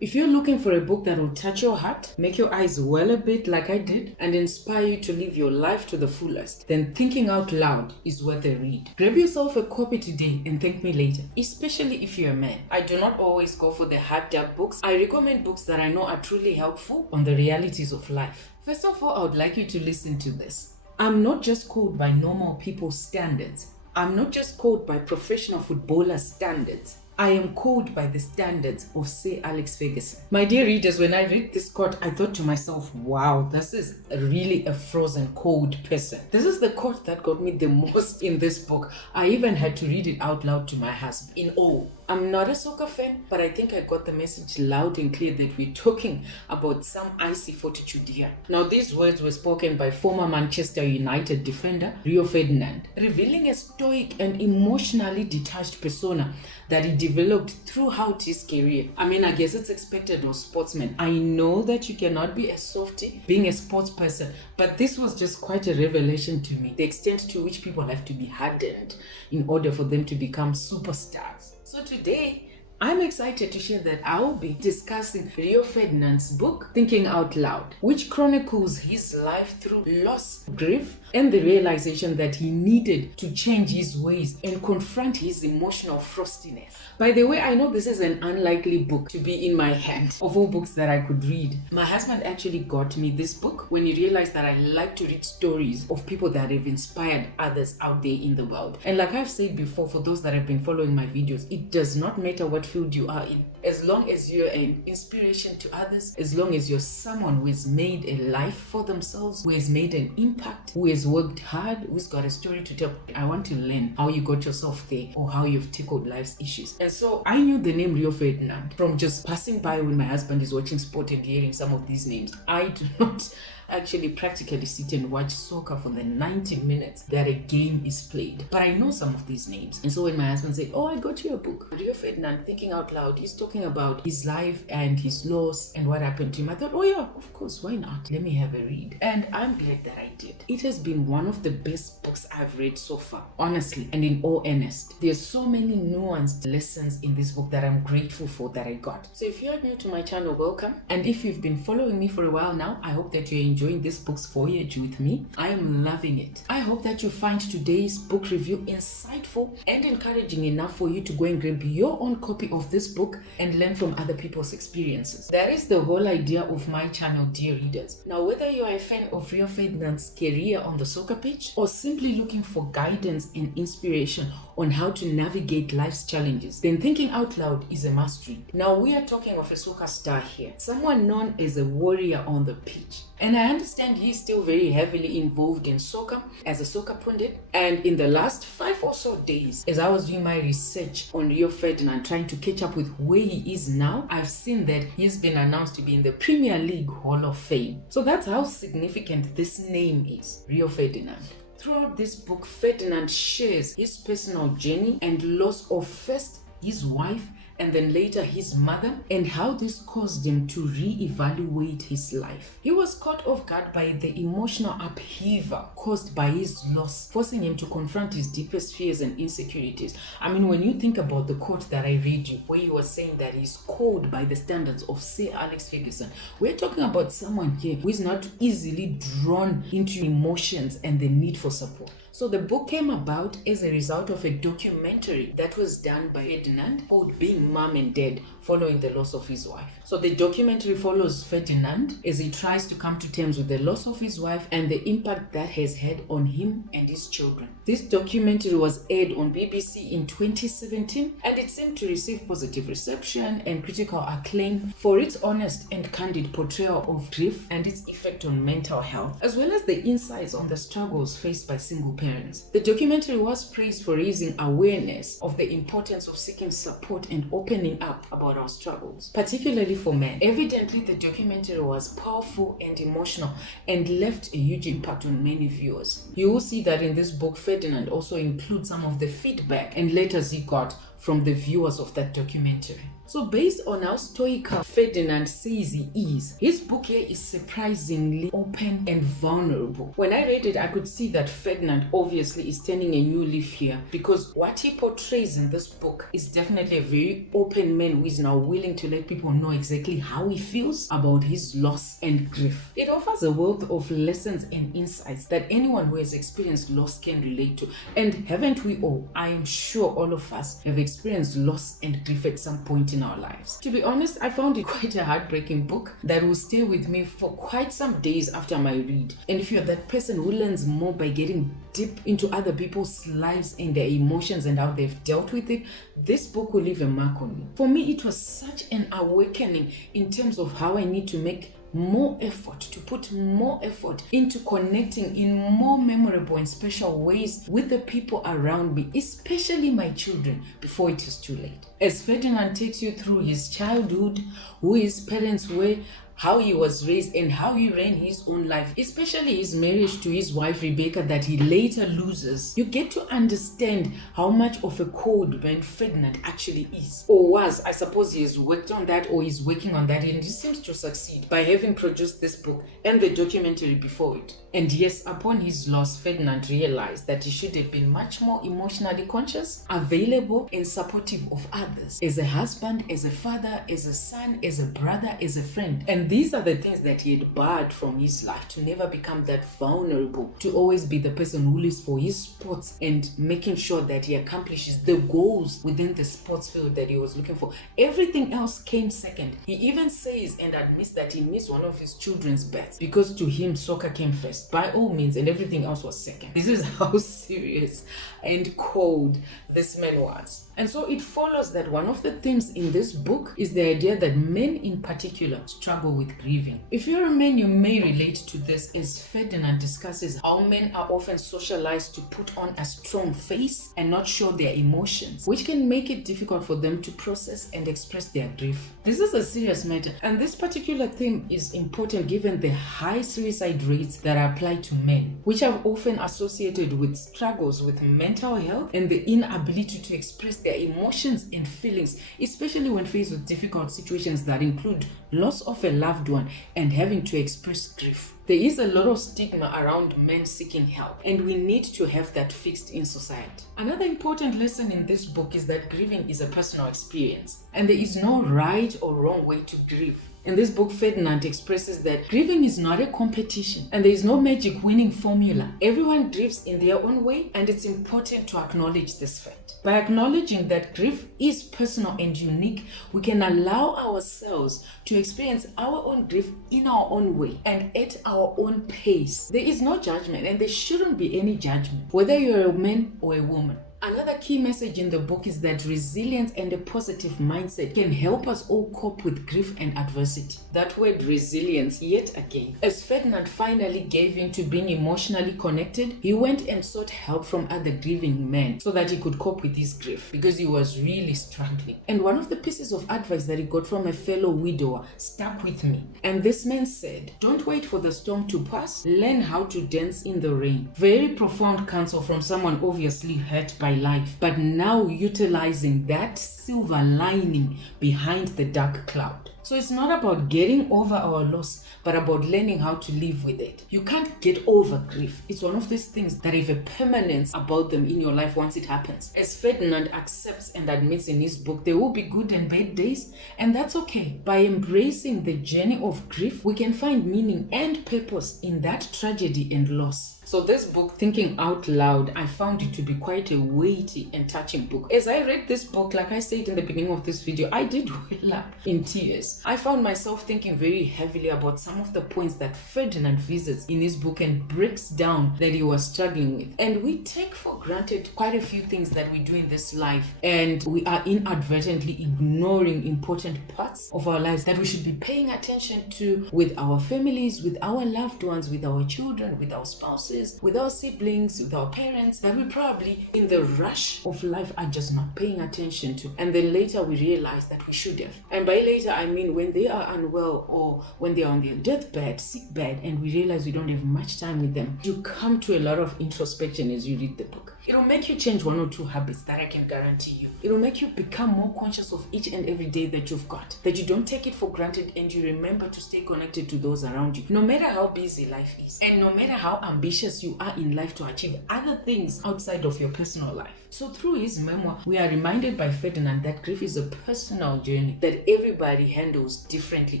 If you're looking for a book that will touch your heart, make your eyes well a bit like I did, and inspire you to live your life to the fullest, then Thinking Out Loud is worth a read. Grab yourself a copy today and thank me later, especially if you're a man. I do not always go for the hyped up books. I recommend books that I know are truly helpful on the realities of life. First of all, I would like you to listen to this. I'm not just called by normal people's standards. I'm not just called by professional footballer standards. I am called by the standards of Sir Alex Ferguson. My dear readers, when I read this quote, I thought to myself, wow, this is really a frozen cold person. This is the quote that got me the most in this book. I even had to read it out loud to my husband in awe. I'm not a soccer fan, but I think I got the message loud and clear that we're talking about some icy fortitude here. Now, these words were spoken by former Manchester United defender Rio Ferdinand, revealing a stoic and emotionally detached persona that he developed throughout his career. I mean, I guess it's expected of sportsmen. I know that you cannot be a softie being a sports person, but this was just quite a revelation to me, the extent to which people have to be hardened in order for them to become superstars. So today, I'm excited to share that I'll be discussing Rio Ferdinand's book, Thinking Out Loud, which chronicles his life through loss, grief, and the realization that he needed to change his ways and confront his emotional frostiness. By the way, I know this is an unlikely book to be in my hand of all books that I could read. My husband actually got me this book when he realized that I like to read stories of people that have inspired others out there in the world. And like I've said before, for those that have been following my videos, it does not matter what field you are in. As long as you're an inspiration to others, as long as you're someone who has made a life for themselves, who has made an impact, who has worked hard, who's got a story to tell, I want to learn how you got yourself there or how you've tackled life's issues. And so I knew the name Rio Ferdinand from just passing by when my husband is watching sport and hearing some of these names. I do not actually practically sit and watch soccer for the 90 minutes that a game is played, but I know some of these names. And so when my husband said, oh, I got you a book, Rio Ferdinand, Thinking Out Loud, he's talking about his life and his loss and what happened to him, I thought, oh yeah, of course, why not? Let me have a read. And I'm glad that I did. It has been one of the best books I've read so far, honestly, and in all earnest. There's so many nuanced lessons in this book that I'm grateful for that I got. So if you're new to my channel, welcome. And if you've been following me for a while now, I hope that you're enjoying this book's voyage with me. I am loving it. I hope that you find today's book review insightful and encouraging enough for you to go and grab your own copy of this book and learn from other people's experiences. That is the whole idea of my channel, dear readers. Now, whether you're a fan of Rio Ferdinand's career on the soccer pitch or simply looking for guidance and inspiration on how to navigate life's challenges, then Thinking Out Loud is a must read. Now, we are talking of a soccer star here, someone known as a warrior on the pitch. And I understand he's still very heavily involved in soccer as a soccer pundit. And in the last 5 or so days, as I was doing my research on Rio Ferdinand, trying to catch up with where he is now, I've seen that he's been announced to be in the Premier League Hall of Fame. So that's how significant this name is, Rio Ferdinand. Throughout this book, Ferdinand shares his personal journey and loss of first his wife and then later his mother, and how this caused him to re-evaluate his life. He was caught off guard by the emotional upheaval caused by his loss, forcing him to confront his deepest fears and insecurities. I mean, when you think about the quote that I read you, where he was saying that he's called by the standards of Sir Alex Ferguson, we're talking about someone here who is not easily drawn into emotions and the need for support. So the book came about as a result of a documentary that was done by Ferdinand called Being Mom and Dad, following the loss of his wife. So the documentary follows Ferdinand as he tries to come to terms with the loss of his wife and the impact that has had on him and his children. This documentary was aired on BBC in 2017 and it seemed to receive positive reception and critical acclaim for its honest and candid portrayal of grief and its effect on mental health, as well as the insights on the struggles faced by single parents. The documentary was praised for raising awareness of the importance of seeking support and opening up about our struggles, particularly for men. Evidently, the documentary was powerful and emotional and left a huge impact on many viewers. You will see that in this book, Ferdinand also includes some of the feedback and letters he got from the viewers of that documentary. So based on how stoical Ferdinand says he is, his book here is surprisingly open and vulnerable. When I read it, I could see that Ferdinand obviously is turning a new leaf here, because what he portrays in this book is definitely a very open man who is now willing to let people know exactly how he feels about his loss and grief. It offers a wealth of lessons and insights that anyone who has experienced loss can relate to. And haven't we all? I am sure all of us have experienced loss and grief at some point in our lives. To be honest, I found it quite a heartbreaking book that will stay with me for quite some days after my read. And if you're that person who learns more by getting deep into other people's lives and their emotions and how they've dealt with it, this book will leave a mark on you. For me, it was such an awakening in terms of how I need to make more effort, to put more effort into connecting in more memorable and special ways with the people around me, especially my children, before it is too late. As Ferdinand takes you through his childhood, who his parents were, how he was raised, and how he ran his own life, especially his marriage to his wife Rebecca that he later loses, you get to understand how much of a cold man Ferdinand actually is, or was. I suppose he has worked on that, or he's working on that, and he seems to succeed by having produced this book and the documentary before it. And yes, upon his loss, Ferdinand realized that he should have been much more emotionally conscious, available, and supportive of others, as a husband, as a father, as a son, as a brother, as a friend. And these are the things that he had barred from his life, to never become that vulnerable, to always be the person who lives for his sports and making sure that he accomplishes the goals within the sports field that he was looking for. Everything else came second. He even says and admits that he missed one of his children's births because to him soccer came first, by all means, and everything else was second. This is how serious and cold this man was. And so it follows that one of the themes in this book is the idea that men in particular struggle with grieving. If you're a man, you may relate to this, as Ferdinand discusses how men are often socialized to put on a strong face and not show their emotions, which can make it difficult for them to process and express their grief. This is a serious matter, and this particular theme is important given the high suicide rates that are applied to men, which are often associated with struggles with mental health and the inability to express their emotions and feelings, especially when faced with difficult situations that include loss of a loved one and having to express grief. There is a lot of stigma around men seeking help, and we need to have that fixed in society. Another important lesson in this book is that grieving is a personal experience, and there is no right or wrong way to grieve. In this book, Ferdinand expresses that grieving is not a competition and there is no magic winning formula. Everyone grieves in their own way, and it's important to acknowledge this fact. By acknowledging that grief is personal and unique, we can allow ourselves to experience our own grief in our own way and at our own pace. There is no judgment, and there shouldn't be any judgment, whether you're a man or a woman. Another key message in the book is that resilience and a positive mindset can help us all cope with grief and adversity. That word resilience, yet again. As Ferdinand finally gave in to being emotionally connected, he went and sought help from other grieving men so that he could cope with his grief, because he was really struggling. And one of the pieces of advice that he got from a fellow widower stuck with me. And this man said, "Don't wait for the storm to pass, learn how to dance in the rain." Very profound counsel from someone obviously hurt by life, but now utilizing that silver lining behind the dark cloud. So it's not about getting over our loss, but about learning how to live with it. You can't get over grief. It's one of these things that have a permanence about them in your life once it happens. As Ferdinand accepts and admits in his book, there will be good and bad days, and that's okay. By embracing the journey of grief, we can find meaning and purpose in that tragedy and loss. So this book, Thinking Out Loud, I found it to be quite a weighty and touching book. As I read this book, like I said in the beginning of this video, I did well up in tears. I found myself thinking very heavily about some of the points that Ferdinand visits in his book and breaks down that he was struggling with. And we take for granted quite a few things that we do in this life, and we are inadvertently ignoring important parts of our lives that we should be paying attention to with our families, with our loved ones, with our children, with our spouses, with our siblings, with our parents, that we probably in the rush of life are just not paying attention to. And then later we realize that we should have. And by later, I mean women, when they are unwell or when they are on their deathbed, sick bed, and we realize we don't have much time with them, you come to a lot of introspection as you read the book. It'll make you change 1 or 2 habits that I can guarantee you. It'll make you become more conscious of each and every day that you've got, that you don't take it for granted, and you remember to stay connected to those around you, no matter how busy life is, and no matter how ambitious you are in life to achieve other things outside of your personal life. So through his memoir, we are reminded by Ferdinand that grief is a personal journey that everybody handles differently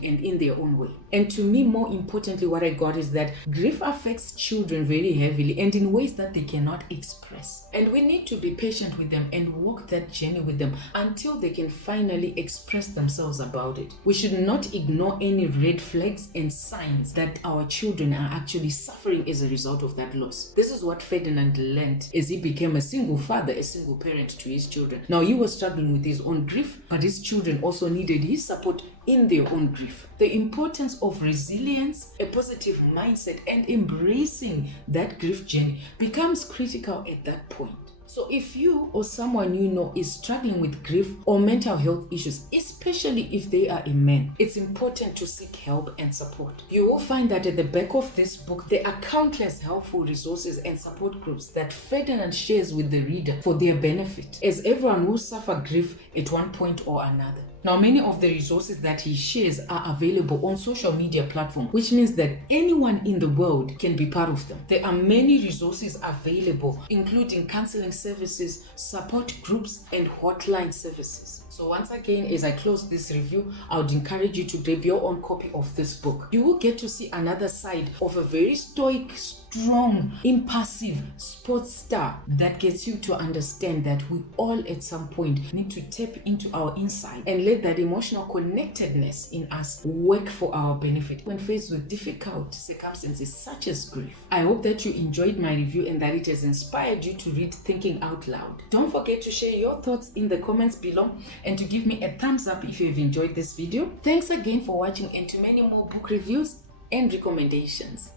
and in their own way. And to me, more importantly, what I got is that grief affects children very heavily and in ways that they cannot express. And we need to be patient with them and walk that journey with them until they can finally express themselves about it. We should not ignore any red flags and signs that our children are actually suffering as a result of that loss. This is what Ferdinand learned as he became a single father, a single parent to his children. Now, he was struggling with his own grief, but his children also needed his support in their own grief. The importance of resilience, a positive mindset, and embracing that grief journey becomes critical at that point. So if you or someone you know is struggling with grief or mental health issues, especially if they are a man, it's important to seek help and support. You will find that at the back of this book, there are countless helpful resources and support groups that Ferdinand shares with the reader for their benefit, as everyone will suffer grief at one point or another. Now, many of the resources that he shares are available on social media platforms, which means that anyone in the world can be part of them. There are many resources available, including counseling services, support groups, and hotline services. So once again, as I close this review, I would encourage you to grab your own copy of this book. You will get to see another side of a very stoic, strong, impassive sports star that gets you to understand that we all at some point need to tap into our inside and let that emotional connectedness in us work for our benefit when faced with difficult circumstances such as grief. I hope that you enjoyed my review and that it has inspired you to read Thinking Out Loud. Don't forget to share your thoughts in the comments below and to give me a thumbs up if you have enjoyed this video. Thanks again for watching, and to many more book reviews and recommendations.